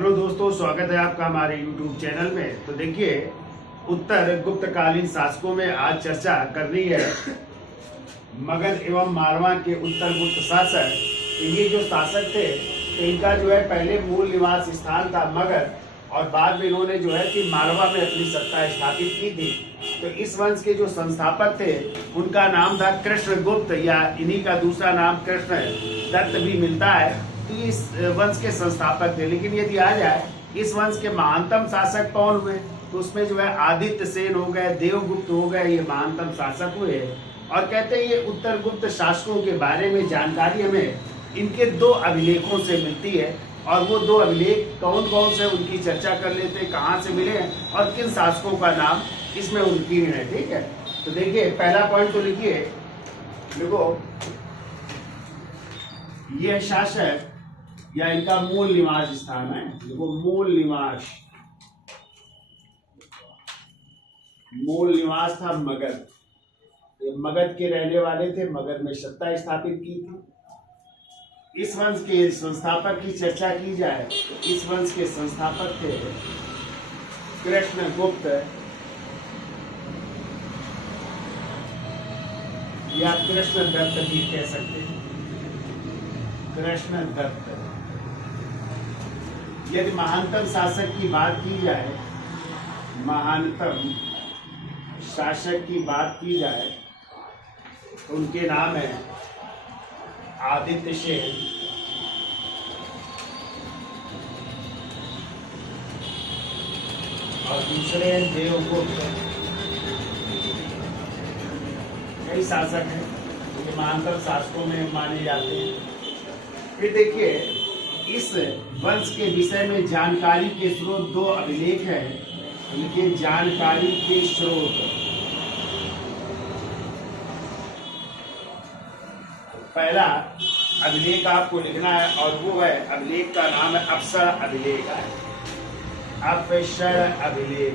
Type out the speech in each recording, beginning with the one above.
Hello दोस्तों, स्वागत है आपका हमारे YouTube चैनल में। तो देखिए, उत्तर गुप्तकालीन शासकों में आज चर्चा करनी है मगध एवं मारवाड़ के उत्तर गुप्त शासक। ये जो शासक थे तो इनका जो है पहले मूल निवास स्थान था मगध, और बाद में इन्होंने जो है कि मारवाड़ में अपनी सत्ता स्थापित की थी। तो इस वंश के जो संस्थापक थे उनका नाम था कृष्णगुप्त, या इन्हीं का दूसरा नाम कृष्ण दत्त भी मिलता है। तो इस वंश के संस्थापक थे। लेकिन यदि आ जाए इस वंश के महानतम शासक कौन हुए, तो उसमें जो है आदित्य सेन हो गए, देवगुप्त हो गए, ये महानतम शासक हुए। और कहते हैं ये उत्तर गुप्त शासकों के बारे में जानकारी हमें इनके दो अभिलेखों से मिलती है। और वो दो अभिलेख कौन कौन से, उनकी चर्चा कर लेते हैं, कहाँ से मिले हैं और किन शासकों का नाम इसमें उनकी है। ठीक है, तो देखिए पहला पॉइंट तो लिखिए, देखो यह शासक या इनका मूल निवास स्थान है। देखो मूल निवास था मगध। ये मगध के रहने वाले थे, मगध में सत्ता स्थापित की थी। इस वंश के संस्थापक की चर्चा की जाए तो इस वंश के संस्थापक थे कृष्णगुप्त, या कृष्णदत्त भी कह सकते हैं, कृष्णदत्त। यदि महानतम शासक की बात की जाए, महानतम शासक की बात की जाए तो उनके नाम है आदित्य सेन, और दूसरे हैं देवगुप्त। कई शासक हैं जो महानतम शासकों में माने जाते हैं। फिर देखिए, इस वंश के विषय में जानकारी के स्रोत दो अभिलेख हैं। इनके जानकारी के स्रोत, पहला अभिलेख आपको लिखना है और वो है, अभिलेख का नाम है अप्सर अभिलेख है। अप्सर अभिलेख,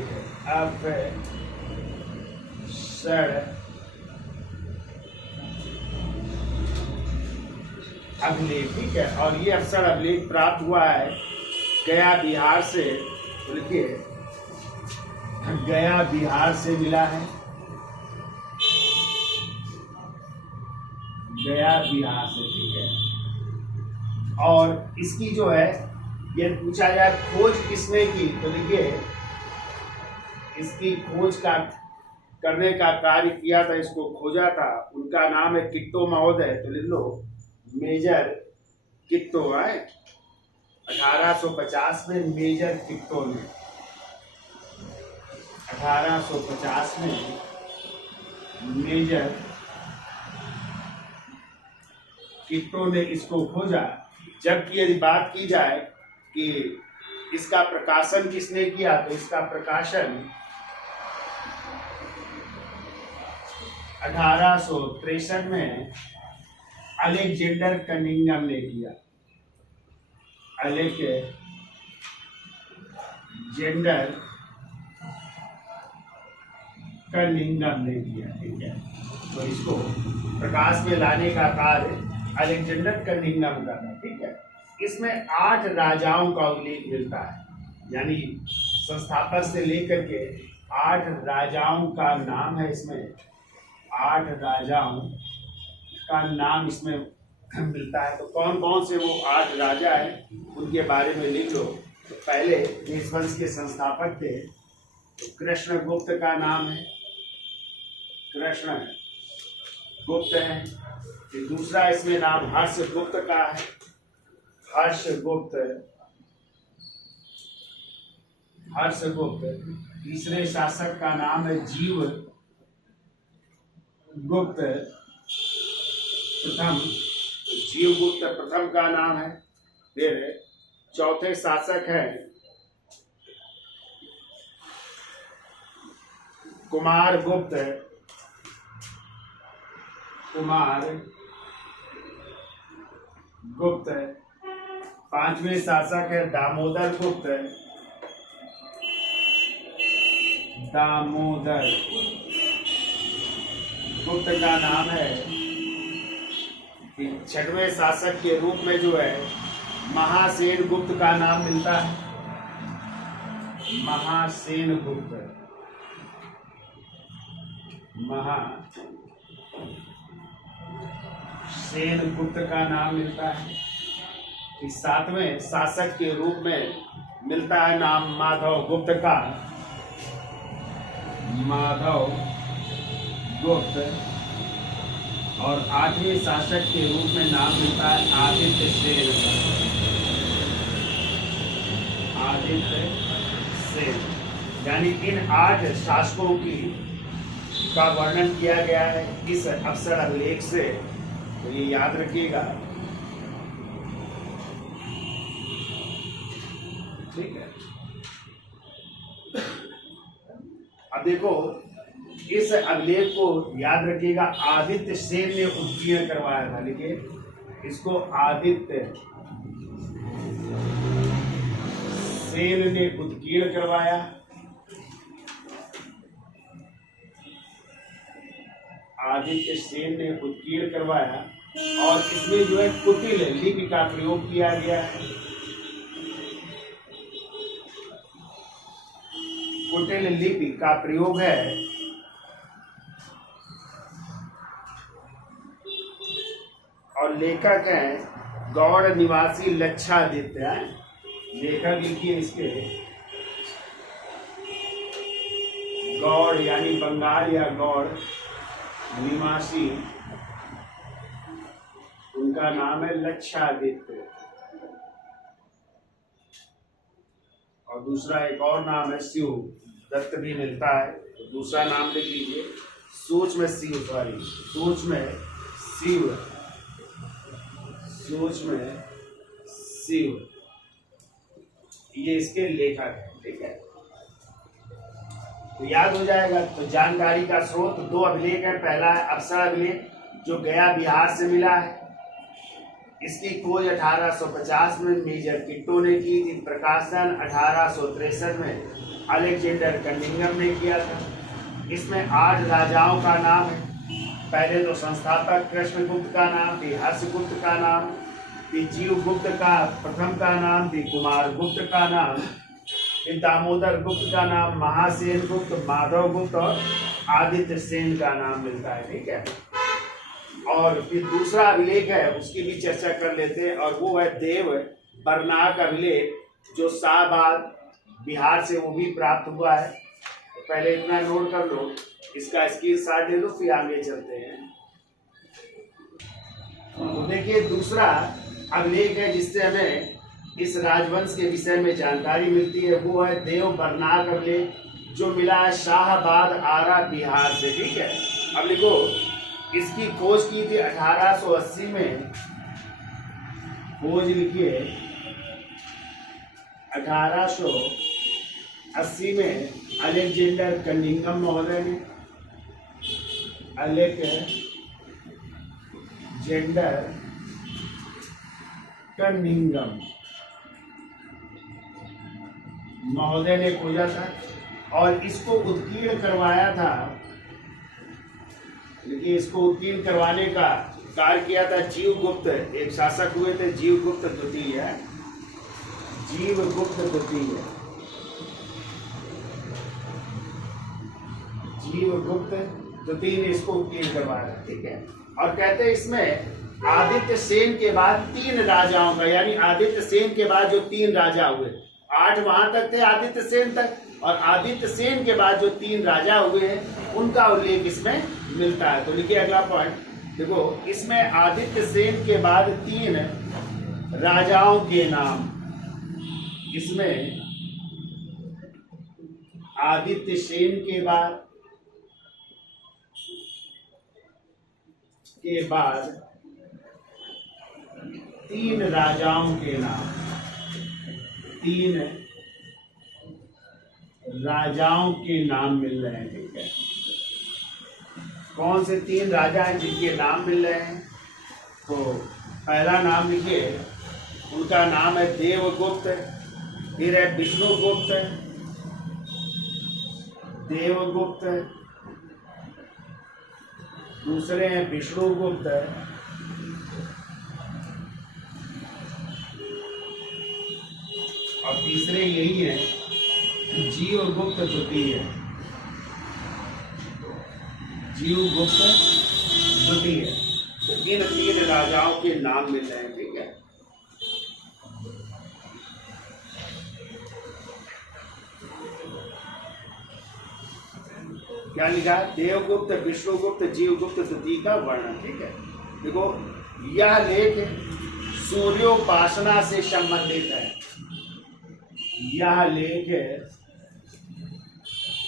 अप्सर अभिलेख, ठीक है। और ये अप्सर अभिलेख प्राप्त हुआ है गया बिहार से। लिखिए, गया बिहार से मिला है, गया बिहार से, ठीक है। और इसकी जो है, ये पूछा जाए खोज किसने की, तो देखिए इसकी खोज का करने का कार्य किया था, इसको खोजा था, उनका नाम है किट्टो महोदय। तो लिख लो, मेजर किट्टो है। 1850 में मेजर किट्टो ने, 1850 में मेजर किट्टो ने इसको खोजा। जबकि यदि बात की जाए कि इसका प्रकाशन किसने किया, तो इसका प्रकाशन 1863 में अलेक्जेंडर कनिंघम ने किया। अलेक्जेंडर कनिंघम ने किया, ठीक है। तो इसको प्रकाश में लाने का कार्य अलेक्जेंडर कनिंघम का था, ठीक है। इसमें 8 राजाओं का उल्लेख मिलता है, यानी संस्थापक से लेकर के 8 राजाओं का नाम है इसमें, 8 राजाओं का नाम इसमें मिलता है। तो कौन कौन से वो 8 राजा हैं उनके बारे में लिख लो। तो पहले इस वंश के संस्थापक थे, तो कृष्णगुप्त का नाम है, कृष्णगुप्त है। फिर दूसरा इसमें नाम हर्षगुप्त का है, हर्षगुप्त। तीसरे शासक का नाम है जीवगुप्त प्रथम, जीवगुप्त प्रथम का नाम है। फिर चौथे शासक है कुमारगुप्त, पांचवें शासक है दामोदर गुप्त, गुप्त का नाम है। छठवें शासक के रूप में जो है महासेन गुप्त का नाम मिलता है। महासेन गुप्त, महासेन गुप्त का नाम मिलता है। कि 7वें शासक के रूप में मिलता है नाम माधव गुप्त का, माधव गुप्त। और 8वें शासक के रूप में नाम मिलता है आदित्य सेन, आदित्य सेन। यानी इन 8 शासकों की का वर्णन किया गया है इस अवसर अभिलेख से, तो ये याद रखिएगा। ठीक है, अब देखो इस अभिलेख को याद रखिएगा। आदित्य सेन ने उत्कीर्ण करवाया था, लिखिए इसको, आदित्य सेन ने उत्कीर्ण करवाया। आदित्य सेन ने उत्कीर्ण करवाया और इसमें जो है कुटिल लिपि का प्रयोग किया गया है। कुटिल लिपि का प्रयोग है। और लेखक है गौड़ निवासी लक्षादित्य। लेखक लिखिए इसके, गौड़ यानी बंगाल या गौड़ निवासी, उनका नाम है लक्षादित्य। और दूसरा एक और नाम है शिव दत्त भी मिलता है, तो दूसरा नाम लिख लीजिए, सूक्ष्म शिव, सॉरी सूक्ष्म शिव, सूक्ष्म शिव, ये इसके लेखक है। ठीक है, तो याद हो जाएगा। तो जानकारी का स्रोत 2 अभिलेख है। पहला है अवसर अभिलेख जो गया बिहार से मिला है। इसकी खोज 1850 में मेजर किट्टो ने की थी। प्रकाशन 1863 में अलेक्जेंडर कनिंघम ने किया था। इसमें 8 राजाओं का नाम है। पहले तो संस्थापक कृष्णगुप्त का नाम, फिर हर्षगुप्त का नाम, फिर जीवगुप्त का प्रथम का नाम, फिर कुमार गुप्त का नाम, फिर दामोदर गुप्त का नाम, महासेन गुप्त, माधव गुप्त और आदित्य सेन का नाम मिलता है। ठीक है, और फिर दूसरा अभिलेख है, उसकी भी चर्चा कर लेते हैं, और वो है देव बरनाक अभिलेख जो शाहबाद बिहार से वो भी प्राप्त हुआ है। तो पहले इतना नोट कर लो, इसका स्क्रीनशॉट ले लो, फिर आगे चलते हैं। तो देखिए दूसरा अभिलेख है जिससे हमें इस राजवंश के विषय में जानकारी मिलती है, वो है देव बरनाक अभिलेख जो मिला है शाहबाद आरा बिहार से। ठीक है, अब लिखो इसकी खोज की थी 1880 में। खोज लिखिए 1880 में अलेक्जेंडर कनिंघम महोदय ने, अलेक्जेंडर कनिंघम महोदय ने खोजा था और इसको उत्कीर्ण करवाया था। देखिए इसको उत्कीर्ण करवाने का कार्य किया था जीवगुप्त, एक शासक हुए थे जीवगुप्त द्वितीय, जीवगुप्त द्वितीय, जीवगुप्त द्वितीय ने इसको उत्कीर्ण करवाया। ठीक है, और कहते हैं इसमें आदित्य सेन के बाद 3 राजाओं का, यानी आदित्य सेन के बाद जो 3 राजा हुए, 8 वहां तक थे आदित्य सेन तक, और आदित्य सेन के बाद जो 3 राजा हुए हैं उनका उल्लेख इसमें मिलता है। तो लिखिए अगला पॉइंट, देखो इसमें आदित्य सेन के बाद 3 राजाओं के नाम, इसमें आदित्य सेन के बाद 3 राजाओं के नाम, 3 राजाओं के नाम मिल रहे हैं। ठीक है, कौन से 3 राजा हैं जिनके नाम मिल रहे हैं? तो पहला नाम लिखिए, उनका नाम है देवगुप्त, फिर है विष्णुगुप्त, देवगुप्त, दूसरे हैं विष्णुगुप्त, और तीसरे यही है जीवगुप्त द्वितीय, जीवगुप्त द्वितीय। तो इन 3 राजाओं के नाम मिल रहे हैं, ठीक है। क्या लिखा? देवगुप्त, विष्णुगुप्त, जीवगुप्त द्वितीय का वर्णन, ठीक है। देखो यह लेख सूर्योपासना से संबंधित है। यह लेख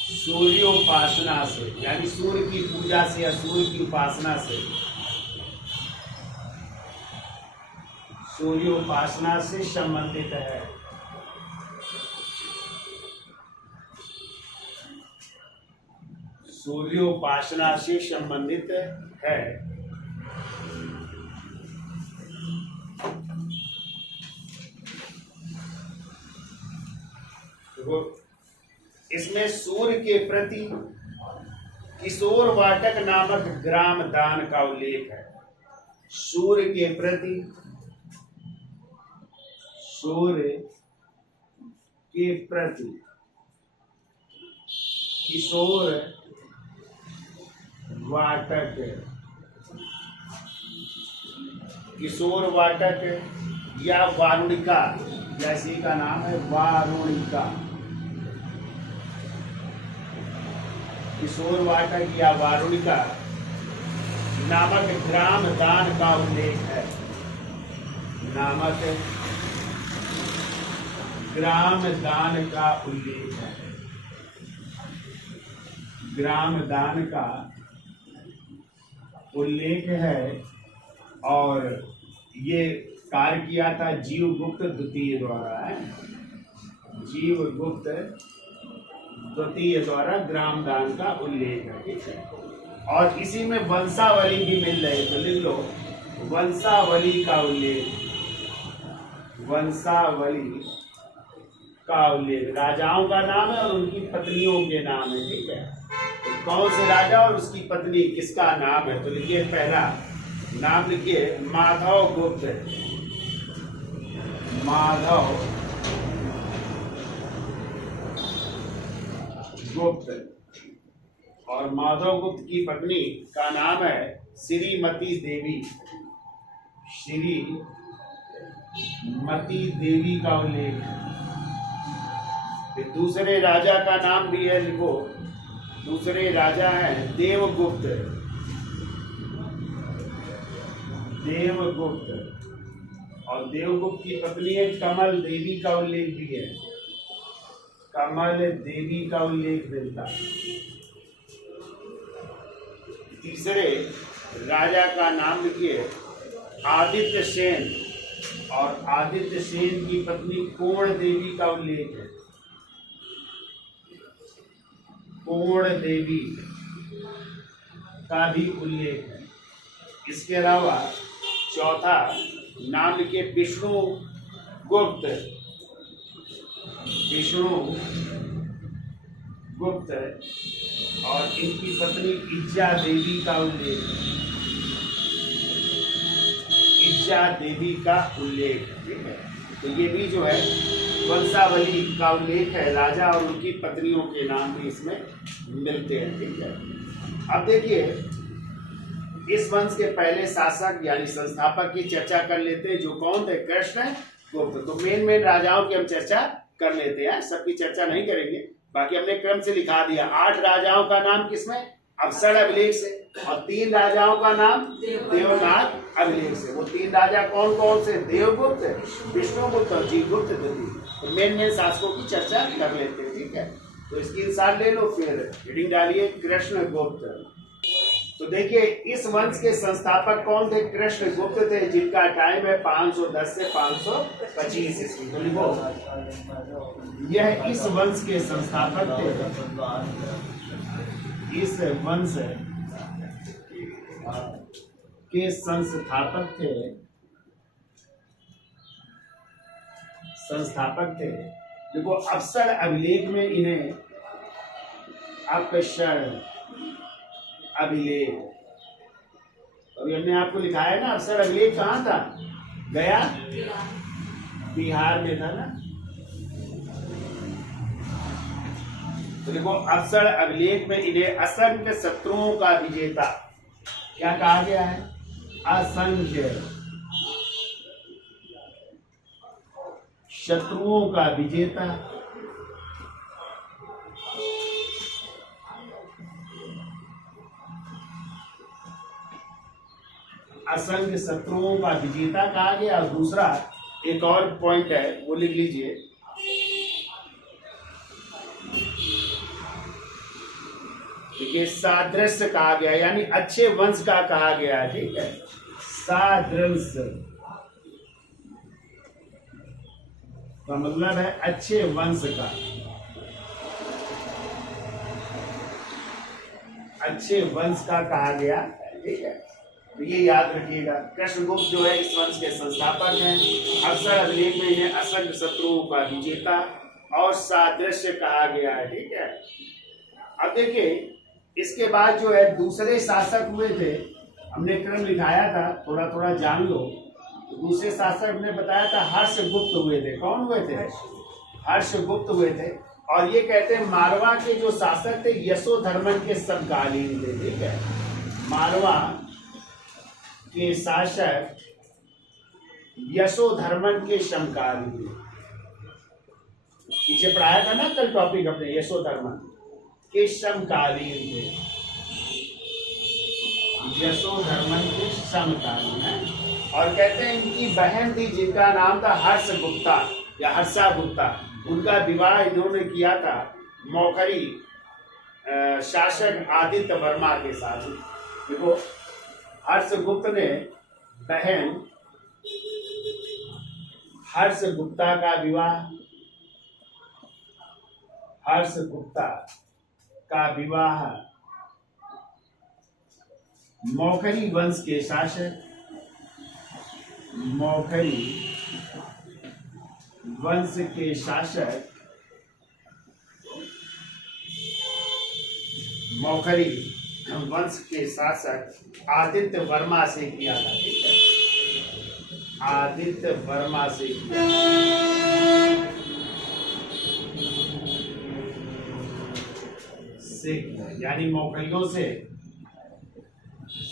सूर्योपासना से, यानी सूर्य की पूजा से या सूर्य की उपासना से, सूर्योपासना से संबंधित है। सूर्योपासना से संबंधित है। देखो इसमें सूर्य के प्रति किशोर वाटक नामक ग्राम दान का उल्लेख है। सूर्य के प्रति, सूर्य के प्रति किशोर वाटक, किशोर वाटक या वारुणिका, जैसे का नाम है वारुणिका, किशोर वाटक या वारुणिका नामक ग्राम दान का उल्लेख है। नामक ग्राम दान का उल्लेख है। ग्राम दान का उल्लेख है और ये कार्य किया था जीवगुप्त द्वितीय द्वारा, है जीवगुप्त द्वितीय द्वारा ग्राम दान का उल्लेख है, ठीक है। और इसी में वंशावली भी मिल रही, तो लिख लो वंशावली का उल्लेख, वंशावली का उल्लेख, राजाओं का नाम है और उनकी पत्नियों के नाम है, ठीक है। तो कौन से राजा और उसकी पत्नी किसका नाम है, तो लिखिए पहला नाम लिखिए माधव गुप्त, माधव गुप्त। और माधव गुप्त की पत्नी का नाम है श्रीमती देवी, श्रीमती देवी का उल्लेख। फिर दूसरे राजा का नाम भी है, लिखो दूसरे राजा हैं देवगुप्त, देवगुप्त। और देवगुप्त की पत्नी है कमल देवी का उल्लेख भी है, कमल देवी का उल्लेख मिलता। तीसरे राजा का नाम लिखिए आदित्य सेन, और आदित्य सेन की पत्नी कोण देवी का उल्लेख है, कोण देवी का भी उल्लेख है। इसके अलावा चौथा नाम लिखिए विष्णु गुप्त, विष्णु गुप्त, और इनकी पत्नी इज्जा देवी का उल्लेख, इज्जा देवी का उल्लेख, ठीक है। तो ये भी जो है वंशावली का उल्लेख है, राजा और उनकी पत्नियों के नाम भी इसमें मिलते हैं, ठीक है। अब देखिए इस वंश के पहले शासक यानी संस्थापक की चर्चा कर लेते हैं, जो कौन थे? कृष्ण गुप्त। तो मेन राजाओं की हम चर्चा कर लेते हैं, सबकी चर्चा नहीं करेंगे, बाकी हमने क्रम से लिखा दिया। 8 राजाओं का नाम किसमें? अवसर अभिलेख से, और 3 राजाओं का नाम देवनाथ अभिलेख से। वो 3 राजा कौन कौन से? देवगुप्त, विष्णुगुप्त और जीवगुप्त द्वितीय। तो मेन शासकों की चर्चा कर लेते हैं, ठीक है। तो इसकी साथ ले लो, फिर हेडिंग डालिए कृष्ण गुप्त। तो देखिए इस वंश के संस्थापक कौन थे? कृष्ण गुप्त थे, जिनका टाइम है 510 से 525 ईस्वी। तो लिखो यह इस वंश के संस्थापक थे, इस वंश के संस्थापक थे, संस्थापक थे। देखो अवसर अभिलेख में इन्हें अवसर अभिलेख, अभी हमने आपको लिखा है ना, अवसर अभिलेख कहाँ था? गया, बिहार में था ना, तो देखो अवसर अभिलेख में इन्हें असंख्य शत्रुओं का विजेता क्या कहा गया है? असंख्य शत्रुओं का विजेता। असंख्य शत्रुओं का विजेता कहा गया। और दूसरा एक और पॉइंट है वो लिख लीजिए, देखिए सादृश्य कहा गया, यानी अच्छे वंश का कहा गया है। ठीक है, सादृश्य का मतलब है अच्छे वंश का, अच्छे वंश का कहा गया। ठीक है, तो ये याद रखिएगा। कृष्णगुप्त जो है इस वंश के संस्थापक हैं। अवसर अभिलेख में इन्हें असंख्य शत्रुओं का विजेता और सादृश्य कहा गया है। ठीक है, अब देखिए इसके बाद जो है दूसरे शासक हुए थे, हमने क्रम लिखाया था, थोड़ा थोड़ा जान लो। तो दूसरे शासक हमने बताया था हर्षगुप्त हुए थे। कौन हुए थे? हर्षगुप्त हुए थे। और ये कहते हैं मारवा के जो शासक थे यशोधर्मन के समकालीन थे। ठीक है, मारवा के शासक यशोधर्मन के समकालीन। पीछे पढ़ाया था ना कल टॉपिक अपने, यशोधर्मन के समकालीन थे, यशोधर्मन के समकालीन है। और कहते हैं इनकी बहन थी जिनका नाम था हर्षगुप्ता या हर्षागुप्ता। उनका विवाह इन्होंने किया था मौखरी शासक आदित्य वर्मा के साथ। देखो हर्षगुप्त ने बहन हर्षगुप्ता का विवाह, हर्षगुप्ता का विवाह मौखरी वंश के शासक, मौखरी वंश के शासक, मौखरी वंश के शासक आदित्य वर्मा से किया था। ठीक है, आदित्य वर्मा से किया, यानी मौखरियों से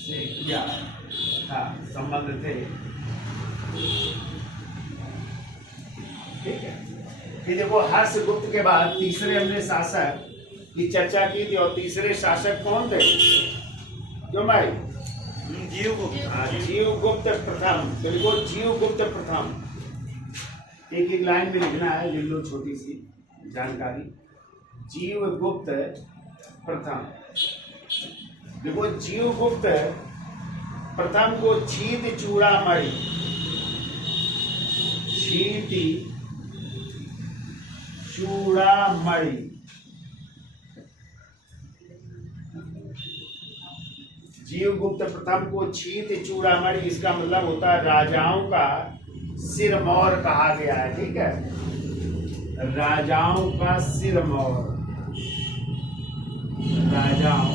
किया था, संबंध थे। ठीक है, फिर देखो हर्षगुप्त के बाद तीसरे हमने शासक की चर्चा की थी। और तीसरे शासक कौन थे? क्यों भाई? जीवगुप्त प्रथम। बिल्कुल, जीवगुप्त प्रथम। एक एक लाइन में लिखना है, लिख लो छोटी सी जानकारी। जीवगुप्त प्रथम। देखो जीवगुप्त प्रथम को छीत चूड़ामणि, छीति चूड़ामणि, जीवगुप्त प्रथम को छीत चूड़ामणि, इसका मतलब होता है राजाओं का सिरमौर कहा गया है। ठीक है, राजाओं का सिरमौर, राजाओं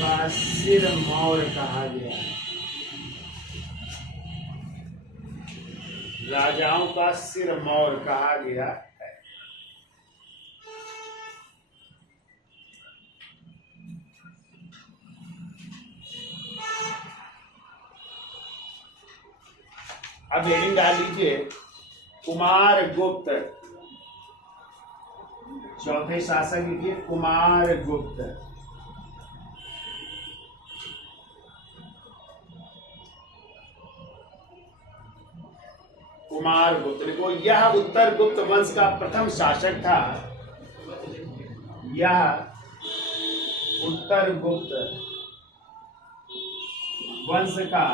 का सिरमौर कहा गया है, राजाओं का सिरमौर कहा गया है। अब हेडिंग डाल लीजिए कुमार गुप्त। चौथे शासक लिखिए कुमार गुप्त। कुमार गुप्त देखो, यह उत्तर गुप्त वंश का प्रथम शासक था। यह उत्तर गुप्त वंश का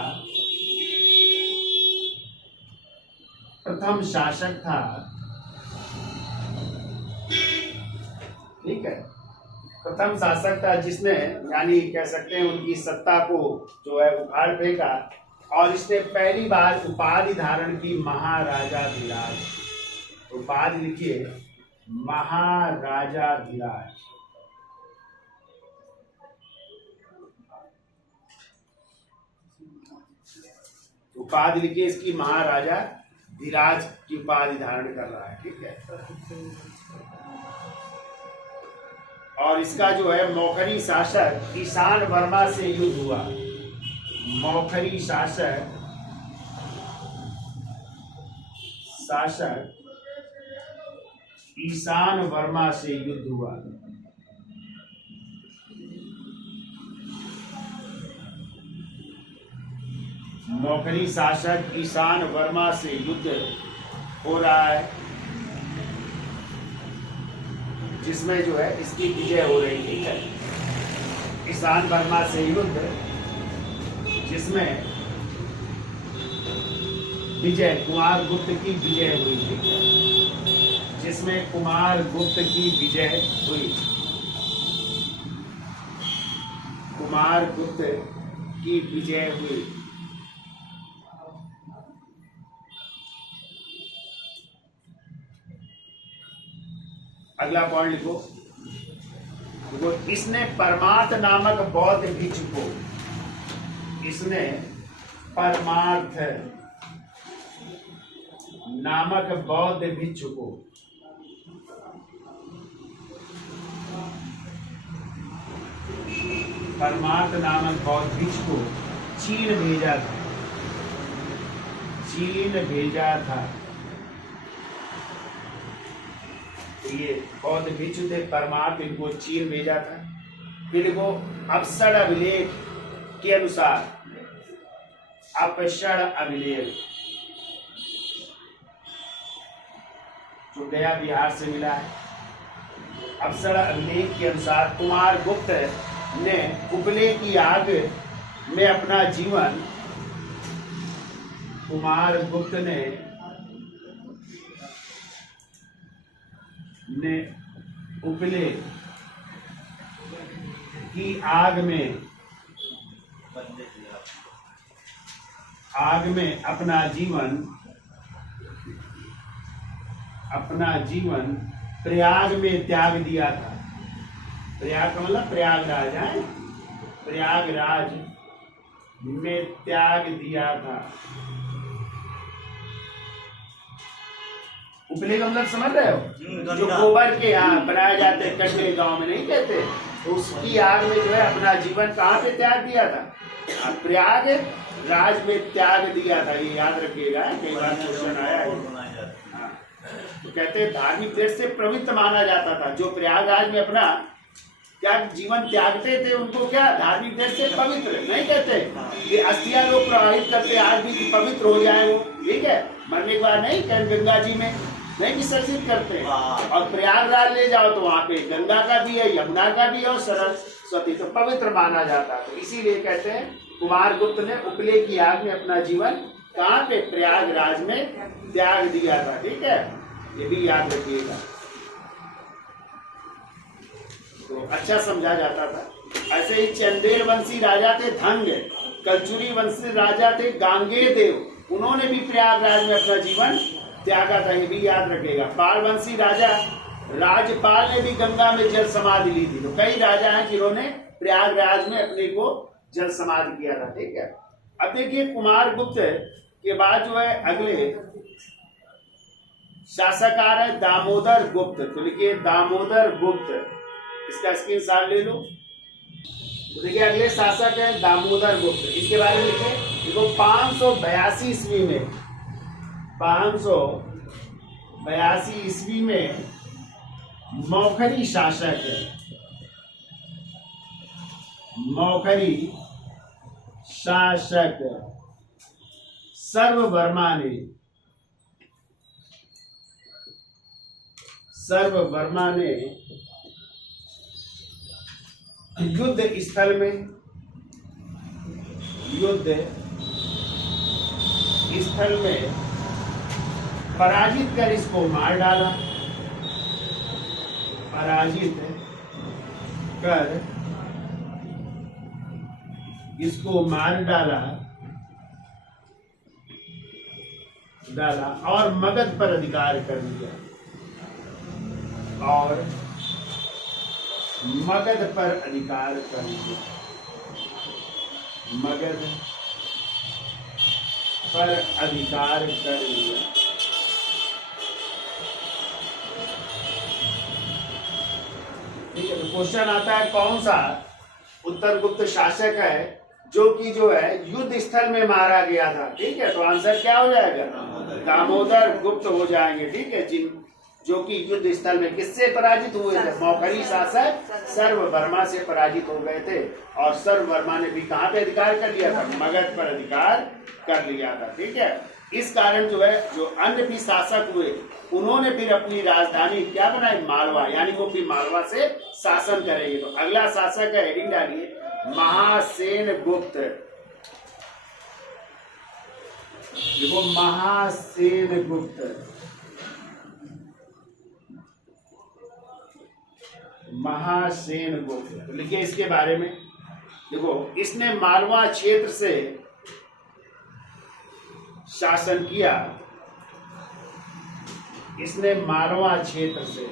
प्रथम शासक था। ठीक है, प्रथम शासक था जिसने, यानी कह सकते हैं उनकी सत्ता को जो है उखाड़ फेंका। और इसने पहली बार उपाधि धारण की महाराजाधिराज। उपाधि लिखिए महाराजाधिराज। उपाधि लिखिए इसकी महाराजाधिराज की उपाधि धारण कर रहा है। ठीक है, और इसका जो है मौखरी शासक ईशान वर्मा से युद्ध हुआ। मौखरी शासक ईशान वर्मा से युद्ध हुआ। मौखरी शासक ईशान वर्मा से युद्ध हो रहा है, जिसमें जो है इसकी विजय हो रही है। ईशान वर्मा से युद्ध जिसमें विजय कुमार गुप्त की विजय हुई थी, जिसमें कुमार गुप्त की विजय हुई। कुमार गुप्त की विजय हुई। अगला पॉइंट लिखो। देखो, इसने परमार्थ नामक बौद्ध भिक्षु को, इसने परमार्थ नामक बौद्ध भिक्षु को परमार्थ नामक बौद्ध भिक्षु को चीन भेजा था। चीन भेजा था। ये बौद्ध भिक्षु थे परमार्थ, इनको चीन भेजा था। फिर वो अपसड़ अभिलेख के अनुसार, अपसड़ अभिलेख जो गया बिहार से मिला है, अपसड़ अभिलेख के अनुसार कुमार गुप्त ने उपले की आग में अपना जीवन, कुमार गुप्त ने उपले की आग में अपना जीवन प्रयाग में त्याग दिया था। प्रयाग का मतलब प्रयागराज है, प्रयागराज में त्याग दिया था। उपले का मतलब समझ रहे हो? जो गोबर के यहाँ बनाए जाते कटले गांव में नहीं कहते, तो उसकी आग में जो है अपना जीवन कहाँ पे त्याग दिया था? प्रयाग राज में त्याग दिया था। ये याद रखिएगा, कई बार क्वेश्चन आया है। तो कहते हैं धार्मिक दृष्टि से पवित्र माना जाता था। जो प्रयागराज में अपना क्या जीवन त्यागते थे, उनको क्या धार्मिक दृष्टि से पवित्र नहीं कहते। ये अस्थियां लोग प्रवाहित करते आज भी कि पवित्र हो जाए वो, ठीक है, मरने के बाद नहीं, गंगा जी में नहीं विसर्जित करते। और प्रयागराज ले जाओ तो वहां पे गंगा का भी है, यमुना का भी है और सरस्वती, तो पवित्र माना जाता। तो इसीलिए कहते हैं कुमार गुप्त ने उपले की आग में अपना जीवन कहाँ पे? प्रयागराज में त्याग दिया था। ठीक है, ये भी याद रखिएगा। तो अच्छा समझा जाता था। ऐसे ही चंदेल वंशी राजा थे धंग, कलचुरी वंशी राजा थे गांगे देव, उन्होंने भी प्रयागराज में अपना जीवन त्यागा था। ये भी याद रखेगा। पाल वंशी राजा राजपाल ने भी गंगा में जल समाधि ली थी। तो कई राजा हैं जिन्होंने प्रयागराज में अपने को जल समाधि किया था। ठीक है, अब देखिए कुमार गुप्त के बाद जो है अगले शासकार है दामोदर गुप्त। तो लिखिए दामोदर गुप्त, इसका स्क्रीनशॉट ले लो। तो देखिए अगले शासक है दामोदर गुप्त, इसके बारे में लिखे। देखो 582 ईस्वी में, 582 ईस्वी में मौखरी शासक है, मौखरी शासक सर्ववर्मा ने युद्ध स्थल में पराजित कर इसको मार डाला। पराजित कर इसको मार डाला और मगध पर अधिकार कर लिया। और मगध पर अधिकार कर लिया। मगध पर अधिकार कर लिया। ठीक है, तो क्वेश्चन आता है कौन सा उत्तर गुप्त शासक है जो कि जो है युद्ध स्थल में मारा गया था। ठीक है, तो आंसर क्या हो जाएगा? दामोदर गुप्त हो जाएंगे। ठीक है, जिन जो कि युद्ध स्थल में किससे पराजित हुए थे? मौखरी शासक सर्ववर्मा से पराजित हो गए थे, और सर्ववर्मा ने भी कहाँ पे अधिकार कर लिया था? मगध पर अधिकार कर लिया था। ठीक है, इस कारण जो है जो अन्य भी शासक हुए उन्होंने फिर अपनी राजधानी क्या बनाई? मालवा, यानी वो भी मालवा से शासन करेंगे। तो अगला शासक है, हेडिंग डालिए, महासेन गुप्त। देखो महासेन गुप्त, महासेन गुप्त, तो लिखिए इसके बारे में। देखो इसने मालवा क्षेत्र से शासन किया, इसने मालवा क्षेत्र से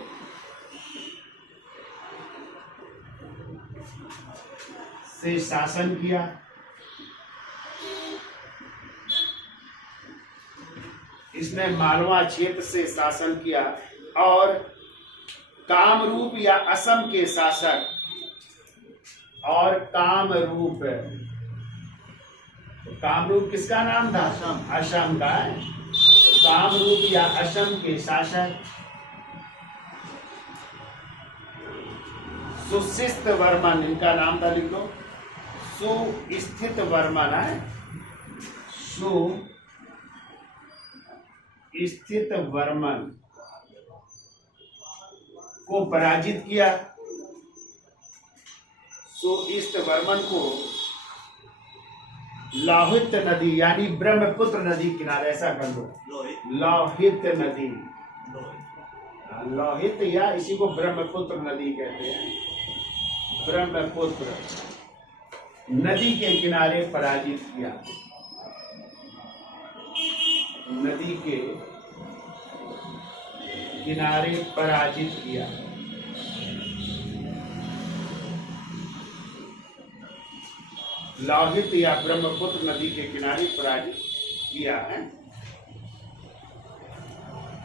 शासन किया। इसने मालवा क्षेत्र से शासन किया और कामरूप या असम के शासक, और कामरूप, तो कामरूप किसका नाम था? असम का है। तो कामरूप या असम के शासक सुशिस्त वर्मन, इनका नाम था, लिख लो, सुस्थित वर्मन है, सुस्थित वर्मन को पराजित किया। सुस्थित वर्मन को लोहित नदी यानी ब्रह्मपुत्र नदी किनारे, ऐसा कर लो, लोहित नदी, लोहित या इसी को ब्रह्मपुत्र नदी कहते हैं, ब्रह्मपुत्र नदी के किनारे पराजित किया। नदी के किनारे पराजित किया। लोहित या ब्रह्मपुत्र नदी के किनारे पराजित किया है।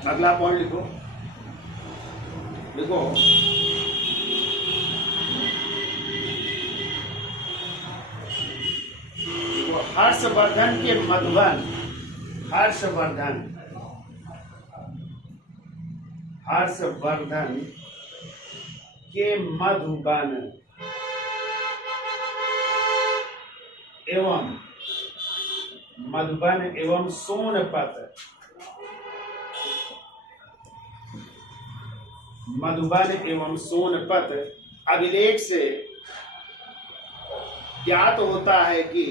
अगला पॉइंट लिखो, देखो हर्षवर्धन के मधुबन, हर्षवर्धन के मधुबन एवं सोनपत, मधुबन एवं सोनपत अभिलेख से ज्ञात होता है कि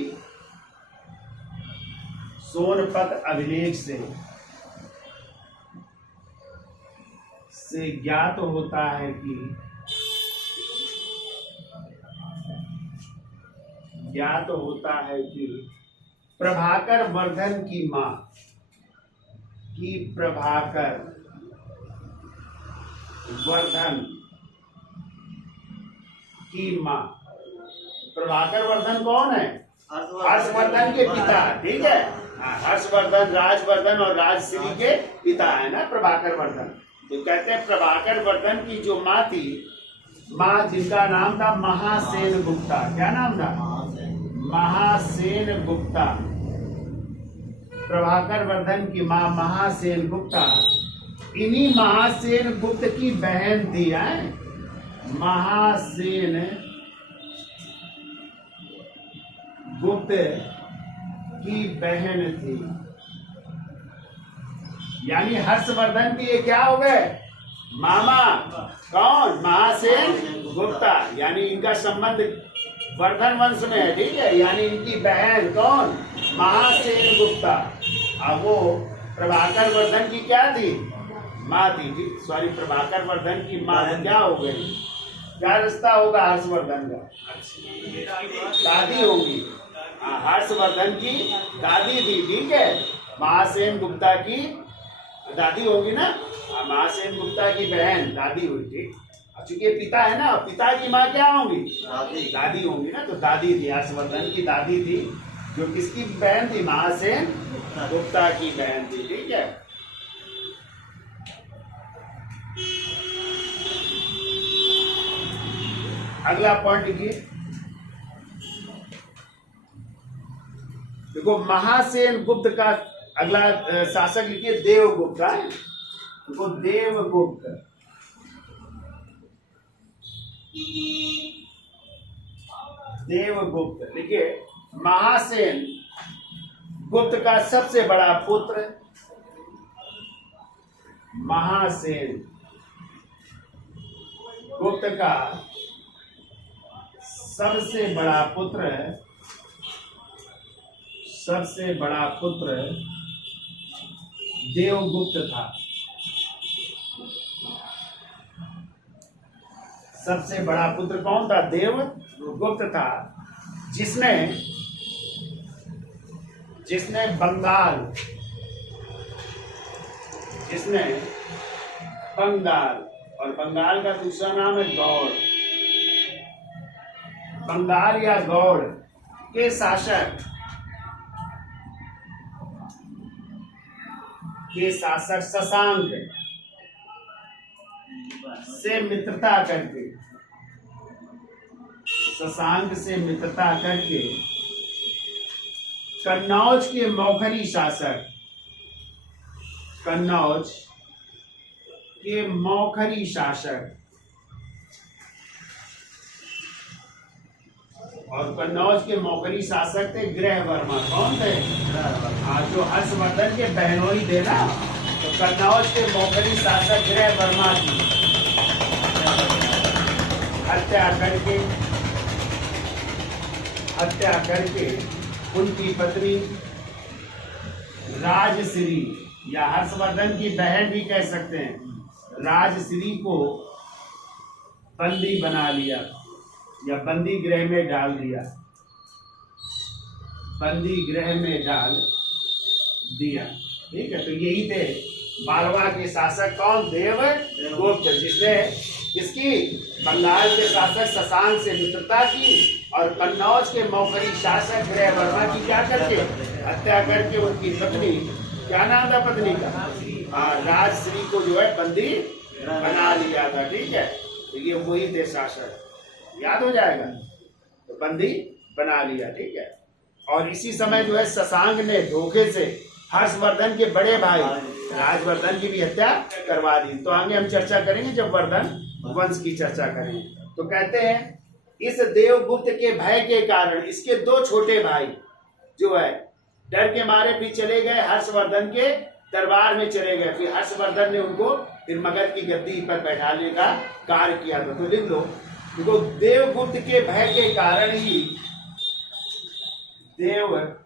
सोनपत अभिलेख से ज्ञात होता है कि प्रभाकर वर्धन की मां, प्रभाकर वर्धन की मां, प्रभाकर वर्धन कौन है? हर्षवर्धन के पिता। ठीक है, हर्षवर्धन, राजवर्धन और राजश्री के पिता है ना प्रभाकर वर्धन। तो कहते हैं प्रभाकर वर्धन की जो माँ थी, माँ जिनका नाम था महासेन गुप्ता, क्या नाम था? महासेन गुप्ता। प्रभाकर वर्धन की माँ महासेन गुप्ता, इन्हीं महासेन गुप्त की बहन थी, महासेन गुप्त की बहन थी। यानी हर्षवर्धन के ये क्या हो गए? मामा। कौन? महासेन गुप्ता, यानी इनका संबंध वर्धन वंश में है। ठीक है, यानी इनकी बहन कौन? महासेन गुप्ता। अब वो प्रभाकर वर्धन की क्या थी? माँ थी। सॉरी, प्रभाकर वर्धन की माँ क्या हो गई? क्या रिश्ता होगा हर्षवर्धन का? दादी होंगी। हर्षवर्धन की दादी थी। ठीक है, महासेन गुप्ता की दादी होगी ना, महासेन गुप्ता की बहन दादी हुई। ठीक, चूंकि पिता है ना, पिता की माँ क्या होंगी? दादी होंगी ना, तो दादी थी, हर्षवर्धन की दादी थी, जो किसकी बहन थी? महासेन गुप्ता की बहन थी। ठीक है, अगला पॉइंट लिखिए, देखो महासेन गुप्त का अगला शासक लिखिए देवगुप्त। देखो देवगुप्त, देवगुप्त लिखिए। महासेन गुप्त का सबसे बड़ा पुत्र, महासेन गुप्त का सबसे बड़ा पुत्र, सबसे बड़ा पुत्र देवगुप्त था। सबसे बड़ा पुत्र कौन था? देवगुप्त था, जिसने जिसने बंगाल, जिसने बंगाल, और बंगाल का दूसरा नाम है गौड़, बंगाल या गौड़ के शासक शशांक से मित्रता करके, शशांक से मित्रता करके कन्नौज के मौखरी शासक, कन्नौज के मौखरी शासक, और कन्नौज के मौखरी शासक थे गृहवर्मा। कौन थे? जो हर्षवर्धन के बहनोई थे ना, तो कन्नौज के मौखरी शासक गृहवर्मा की हत्या करके उनकी पत्नी राजश्री, या हर्षवर्धन की बहन भी कह सकते हैं, राजश्री को बंदी बना लिया या बंदी गृह में डाल दिया, बंदी गृह में डाल दिया। ठीक है, तो यही थे मालवा के शासक कौन? देवगुप्त, जिसने इसकी बंगाल के शासक शशांक से मित्रता की और कन्नौज के मौखरी शासक गृहवर्मा की क्या करके हत्या करके उनकी पत्नी, क्या नाम था पत्नी का? राजश्री को जो है बंदी बना लिया था। ठीक है, तो ये वही थे शासक, याद हो जाएगा, तो बंदी बना लिया। ठीक है, और इसी समय जो है शशांक ने धोखे से हर्षवर्धन के बड़े भाई राजवर्धन की भी हत्या करवा दी। तो आगे हम चर्चा करेंगे जब वर्धन वंश की चर्चा करेंगे। तो कहते हैं इस देवगुप्त के भय के कारण इसके दो छोटे भाई जो है डर के मारे फिर चले गए हर्षवर्धन के दरबार में चले गए। फिर हर्षवर्धन ने उनको फिर मगध की गद्दी पर बैठाने का कार्य किया था। तो लिख लो, देखो देवगुप्त के भय के कारण ही, देवगुप्त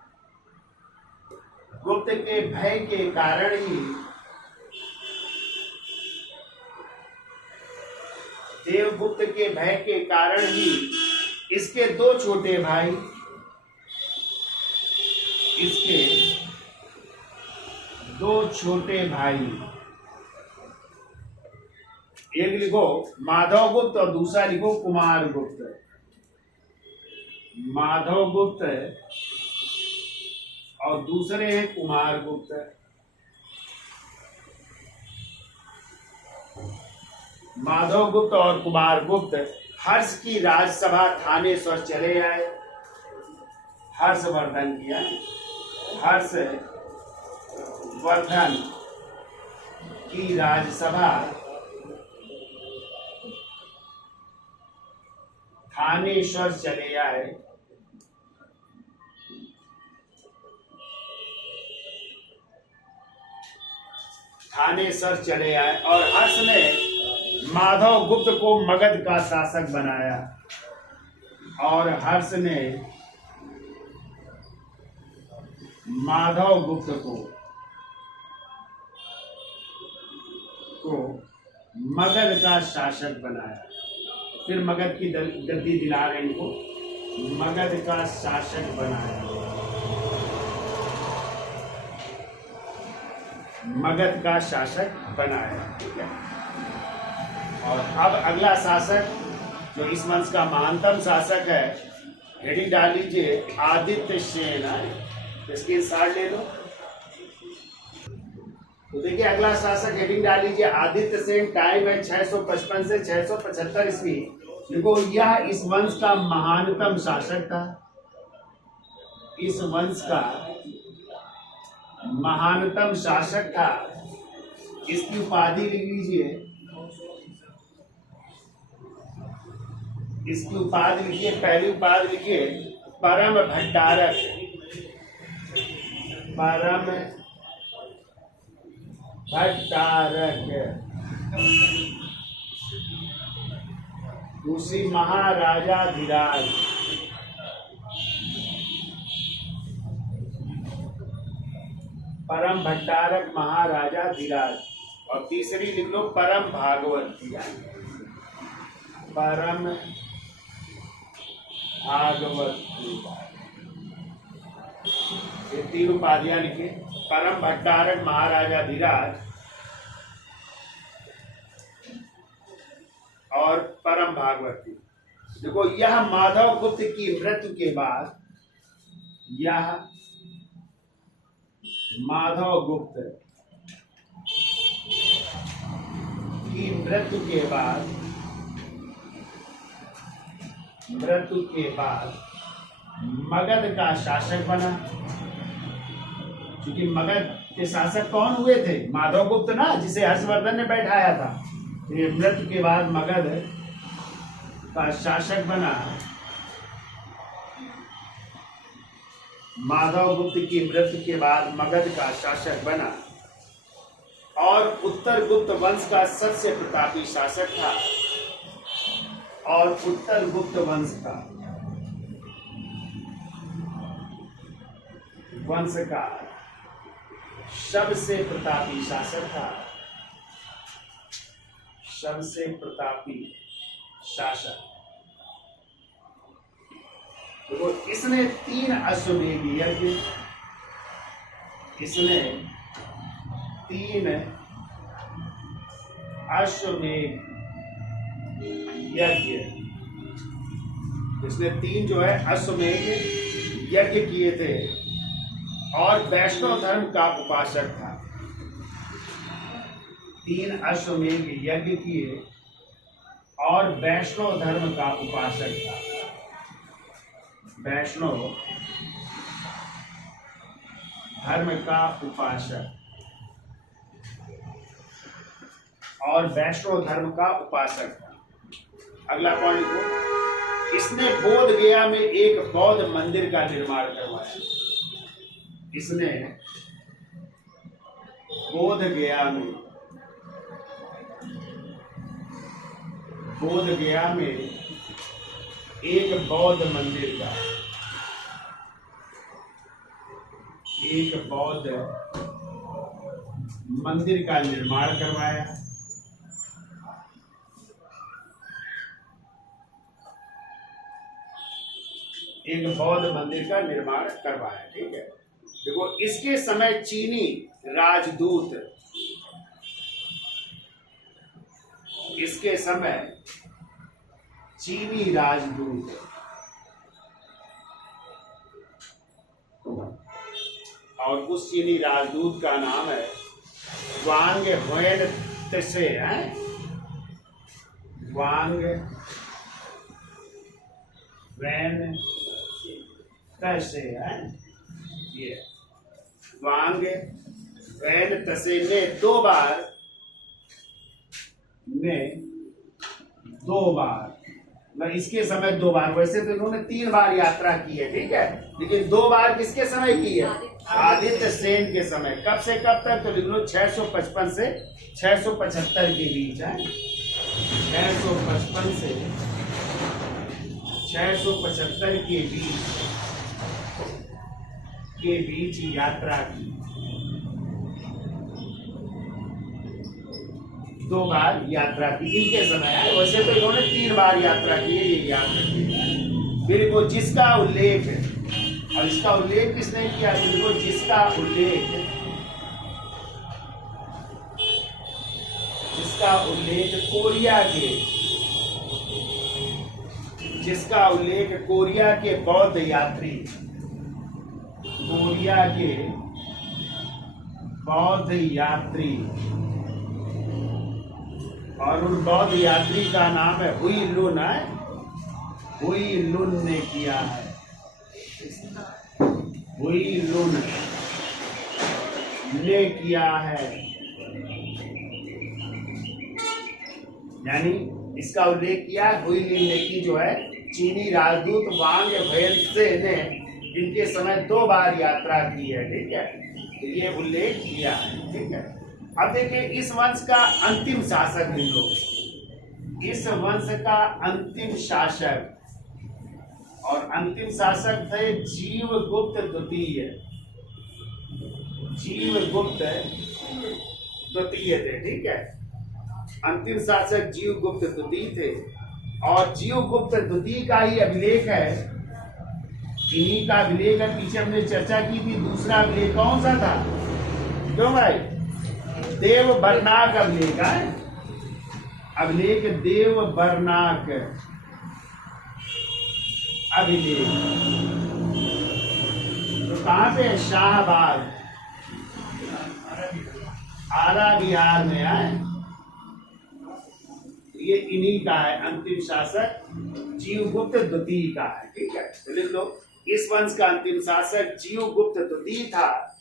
के भय के कारण ही, देवगुप्त के भय के कारण ही इसके दो छोटे भाई, इसके दो छोटे भाई, एक लिखो माधव गुप्त और दूसरा लिखो कुमार गुप्त। माधव गुप्त और दूसरे हैं कुमार गुप्त। माधव गुप्त और कुमार गुप्त हर्ष की राजसभा थानेश्वर चले आए। हर्षवर्धन किया, हर्षवर्धन की राजसभा थानेश्वर चले आए। थानेश्वर चले आए और हर्ष ने माधव गुप्त को मगध का शासक बनाया। और हर्ष ने माधव गुप्त को मगध का शासक बनाया। फिर मगध की गद्दी दिला रहे इनको, मगध का शासक बनाया, मगध का शासक बनाया। ठीक है, और अब अगला शासक जो इस वंश का महानतम शासक है, हेडिंग डाल लीजिए आदित्य सेन। इसकी सार ले लो। तो देखिए अगला शासक हेडिंग डाल लीजिए आदित्य सेन। टाइम है 655 से 675 ईस्वी। देखो यह इस वंश का महानतम शासक था। इस वंश का महानतम शासक था। इसकी उपाधि लिख लीजिए। इसकी उपाधि लिखिए। पहली उपाधि लिखिए परम भट्टारक। परम भट्टारक। दूसरी महाराजाधिराज। परम भट्टारक महाराजाधिराज। और तीसरी लिख लो परम भागवत। परम भागवत। ये तीन उपाधियां लिखे। परम भट्टारक महाराजाधिराज और परम भागवती। देखो यह माधव गुप्त की मृत्यु के बाद, यह माधव गुप्त की मृत्यु के बाद, मगध का शासक बना। क्योंकि मगध के शासक कौन हुए थे? माधव गुप्त ना, जिसे हर्षवर्धन ने बैठाया था। ये मृत्यु के बाद मगध का शासक बना। माधव गुप्त की मृत्यु के बाद मगध का शासक बना और उत्तर गुप्त वंश का सबसे प्रतापी शासक था। और उत्तर गुप्त वंश का सबसे प्रतापी शासक था। सबसे प्रतापी शासक। तो इसने 3 अश्वमेध यज्ञ, इसने 3 अश्वमेध यज्ञ, इसने 3 जो है अश्वमेध यज्ञ किए थे और वैष्णव धर्म का उपासक था। 3 अश्वमेध यज्ञ किए और वैष्णव धर्म का उपासक था। वैष्णव धर्म का उपासक और वैष्णव धर्म का उपासक था। अगला पॉइंट लिखो। इसने बोध गया में एक बौद्ध मंदिर का निर्माण करवाया। इसने बोध गया में एक बौद्ध मंदिर का, एक बौद्ध मंदिर का निर्माण करवाया। एक बौद्ध मंदिर का निर्माण करवाया। ठीक है। देखो इसके समय चीनी राजदूत, इसके समय चीनी राजदूत और उस चीनी राजदूत का नाम है वांग हुएन त्से। वांग वैन तसे है। ये वांग वैन तसे ने दो बार इसके समय 2 बार, वैसे तो इन्होंने 3 बार यात्रा की है। ठीक है। लेकिन 2 बार किसके समय की है? आदित्य सेन के समय। कब से कब तक? तो लिख लो 655 से 675 के बीच है। 655 से 675 के बीच यात्रा की। 2 बार यात्रा की इनके समय है। वैसे तो इन्होंने 3 बार यात्रा की है, ये याद रखिए। फिर को जिसका उल्लेख, और इसका उल्लेख किसने किया? तो जिसका उल्लेख कोरिया के बौद्ध यात्री, और उन बौद्ध यात्री का नाम है हुई लुन। हुई लुन ने किया है, हुई लुन ने किया है, यानी इसका उल्लेख किया हुई लुन ने की जो है चीनी राजदूत वांग वेइसे ने इनके समय 2 बार यात्रा की है। ठीक है, तो ये उल्लेख किया है। ठीक है, अब देखिए इस वंश का अंतिम शासक लिख लो, इस वंश का अंतिम शासक, और अंतिम शासक थे जीवगुप्त द्वितीय, जीवगुप्त द्वितीय थे। ठीक है, अंतिम शासक जीवगुप्त द्वितीय थे, और जीवगुप्त द्वितीय का ही अभिलेख है, इन्हीं का अभिलेख है। पीछे हमने चर्चा की थी, दूसरा अभिलेख कौन सा था? क्यों भाई? देव बर्नाक अभिलेख है, अभिलेख देव बर्नाक अभिलेख। तो कहां पे? शाहबाग, आरा बिहार में है। ये इन्हीं का है, अंतिम शासक जीवगुप्त द्वितीय का है। ठीक है, तो लिख लो इस वंश का अंतिम शासक जीवगुप्त द्वितीय था,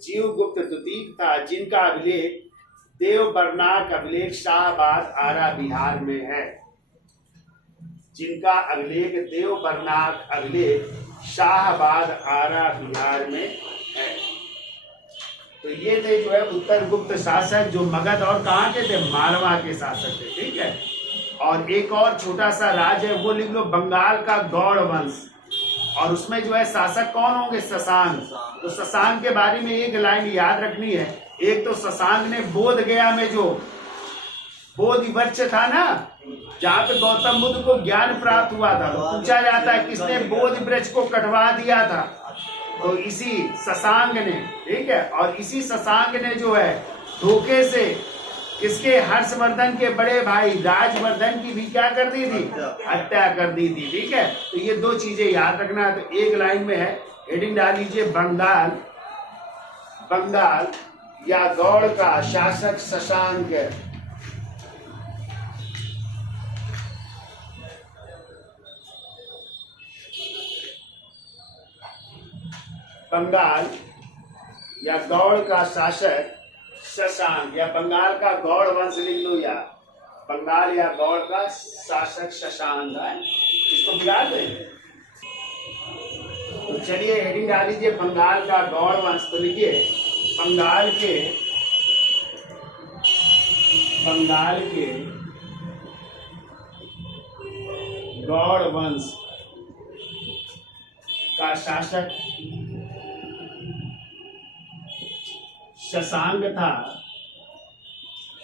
जीवगुप्त द्वितीय था, जिनका अभिलेख देव बर्नाक अभिलेख शाहबाद आरा बिहार में है, जिनका अभिलेख देव बर्नाक अभिलेख शाहबाद आरा बिहार में है। तो ये थे जो है उत्तर गुप्त शासक, जो मगध और कहाँ के थे? मारवा के शासक थे। ठीक है, और एक और छोटा सा राज्य है वो लिख लो, बंगाल का गौड़ वंश, और उसमें जो है शासक कौन होंगे? शशांक। तो शशांक के बारे में एक लाइन याद रखनी है, एक तो शशांक ने बोध गया में जो बोधि वृक्ष था ना, जहाँ पे गौतम बुद्ध को ज्ञान प्राप्त हुआ था, तो पूछा जाता है किसने बोधि वृक्ष को कटवा दिया था? तो इसी शशांक ने। ठीक है, और इसी शशांक ने जो है धोखे से किसके? हर्षवर्धन के बड़े भाई राजवर्धन की भी क्या कर दी थी? हत्या कर दी थी। ठीक है, तो ये 2 चीजें याद रखना है। तो एक लाइन में है, हेडिंग डाल लीजिए, बंगाल, बंगाल या गौड़ का शासक शशांक। बंगाल या गौड़ का शासक शशांक, या बंगाल का गौड़ वंश लिख लो, या बंगाल या गौड़ का शासक शशांक है, इसको मिला दें। तो चलिए हेडिंग डाल लीजिए, बंगाल का गौड़ वंश। तो लिखिए बंगाल के गौड़ वंश का शासक शशांक था,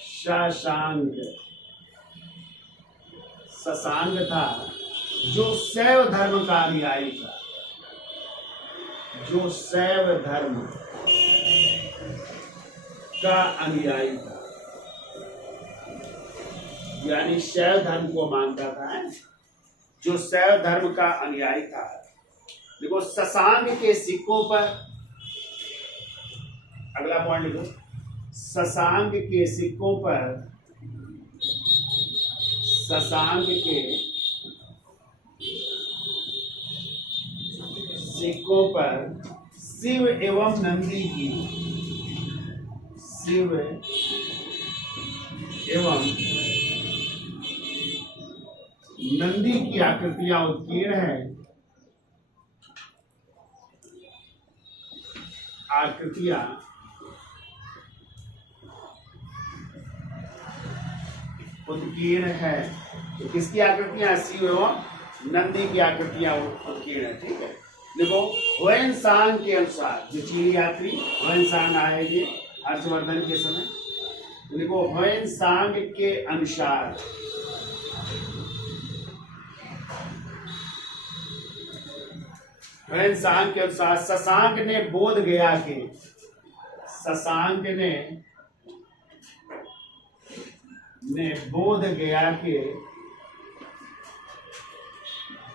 शशांक था, जो शैव धर्म का अनुयायी था, जो शैव धर्म का अनुयायी था, यानी शैव धर्म को मानता था, जो शैव धर्म का अनुयायी था। देखो शशांक के सिक्कों पर, अगला पॉइंट लिखो, शशांक के सिक्कों पर, शशांक के सिक्कों पर शिव एवं नंदी की, शिव एवं नंदी की आकृतियां उत्कीर्ण है, आकृतियां उत्कीर्ण है। तो किसकी आकृतियां? शिव एवं नंदी की आकृतियां उत्कीर्ण है। ठीक है, देखो ह्वेनसांग के अनुसार, जो चीनी यात्री ह्वेनसांग आए ये हर्षवर्धन के समय, तो देखो ह्वेनसांग के अनुसार, ह्वेनसांग के अनुसार शशांक ने बोध गया के, शशांक ने बोध गया के,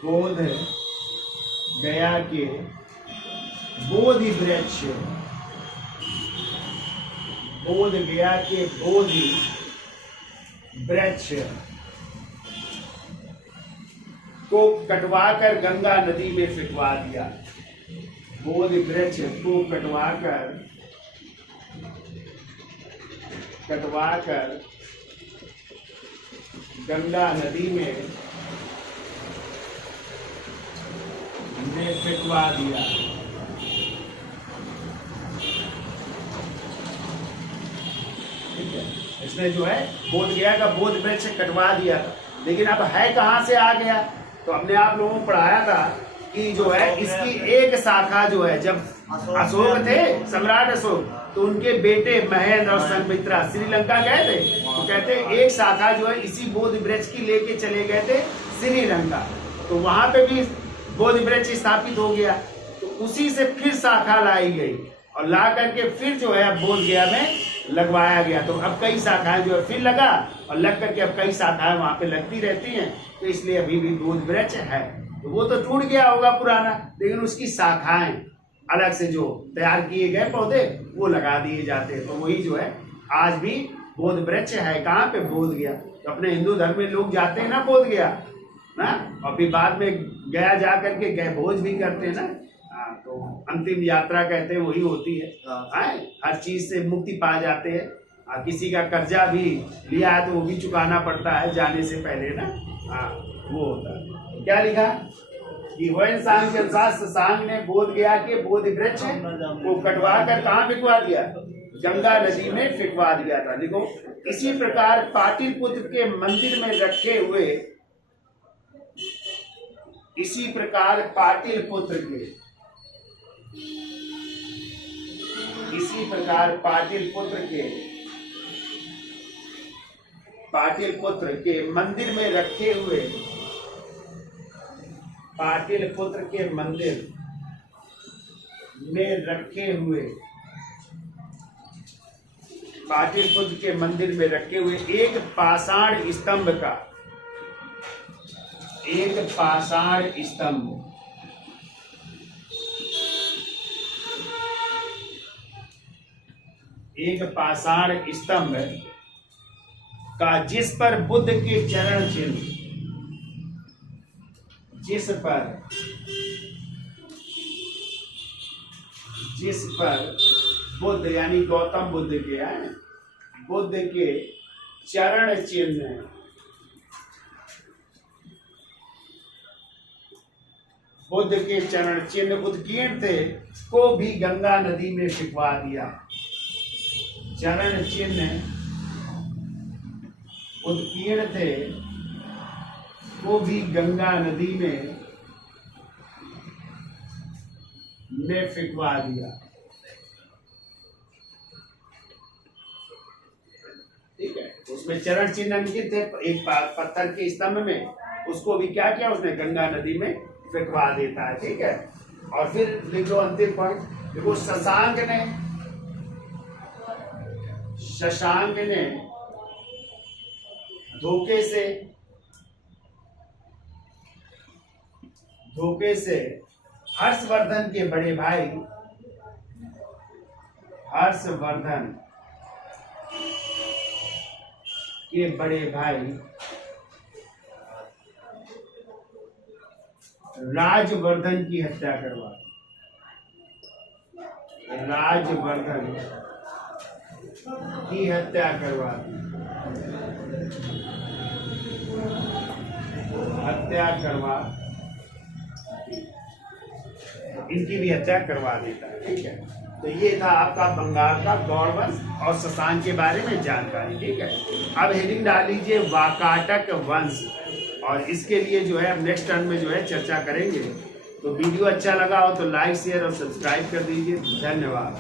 बोध गया के बोधि वृक्ष, बोध गया के बोधि वृक्ष को कटवाकर गंगा नदी में फिटवा दिया। बोधि वृक्ष को कटवाकर गंगा नदी में फिटवा दिया। ठीक है, इसने जो है बोध गया का बोध वृक्ष कटवा दिया था, लेकिन अब है कहां से आ गया? तो हमने आप लोगों को पढ़ाया था कि जो है इसकी एक शाखा जो है, जब अशोक थे, सम्राट अशोक, तो उनके बेटे महेंद्र और संघमित्रा श्रीलंका गए थे, तो कहते एक शाखा जो है इसी बोधि वृक्ष की लेके चले गए थे श्रीलंका, तो वहां पे भी बोधि वृक्ष स्थापित हो गया। तो उसी से फिर शाखा लाई गई और ला करके फिर जो है बोध गया में लगवाया गया। तो अब कई शाखाएं जो है फिर लगा और लग करके अब कई शाखाएं वहां पे लगती रहती हैं, तो इसलिए अभी भी बोध वृक्ष है। तो वो तो टूट गया होगा पुराना, लेकिन उसकी शाखाएं अलग से जो तैयार किए गए पौधे वो लगा दिए जाते हैं। तो वही जो है आज भी बोध वृक्ष है। कहाँ पे? बोध गया। तो अपने हिंदू धर्म में लोग जाते हैं ना बोध गया ना, और फिर बाद में गया जा करके गए भोज भी करते हैं ना। तो अंतिम यात्रा कहते हैं वही होती है। हर चीज से मुक्ति पा जाते हैं। किसी का कर्जा भी लिया है तो वो भी चुकाना पड़ता है जाने से पहले ना। वो होता है। क्या लिखा कि ह्वेन सांग के अनुसार शशांक ने बोध गया के बोधि वृक्ष को कटवा कर कहाँ फिटवा दिया? गंगा नदी में फिटवा दिया था। देखो, इसी प्रकार पाटलिपुत्र के मंदिर में रखे हुए, इसी प्रकार पाटलिपुत्र के मंदिर में रखे हुए, पाटलिपुत्र के मंदिर में रखे हुए, पाटलिपुत्र के मंदिर में रखे हुए एक पाषाण स्तंभ का, एक पाषाण स्तंभ, एक पाषाण स्तंभ का जिस पर बुद्ध के चरण चिन्ह, जिस पर बुद्ध यानी गौतम बुद्ध के हैं, बुद्ध के चरण चिन्ह, बुद्ध के चरण चिन्ह उत्कीर्ण थे को भी गंगा नदी में फिटवा दिया। चरण चिन्ह उत्कीर्ण थे को भी गंगा नदी में फिटवा दिया। ठीक है, उसमें चरण चिन्ह अंकित थे एक पत्थर के स्तंभ में, उसको भी क्या किया उसने? गंगा नदी में फिटवा देता है। ठीक है, और फिर लिख दो अंतिम पॉइंट। देखो, शशांक ने धोखे से हर्षवर्धन के बड़े भाई, राजवर्धन की हत्या करवा दी। इनकी भी हत्या करवा देता है। ठीक है, तो ये था आपका बंगाल का गौड़ वंश और शशांक के बारे में जानकारी। ठीक है, अब हेडिंग डाल लीजिए वाकाटक वंश, और इसके लिए जो है अब नेक्स्ट टर्न में जो है चर्चा करेंगे। तो वीडियो अच्छा लगा हो तो लाइक, शेयर और सब्सक्राइब कर दीजिए। धन्यवाद।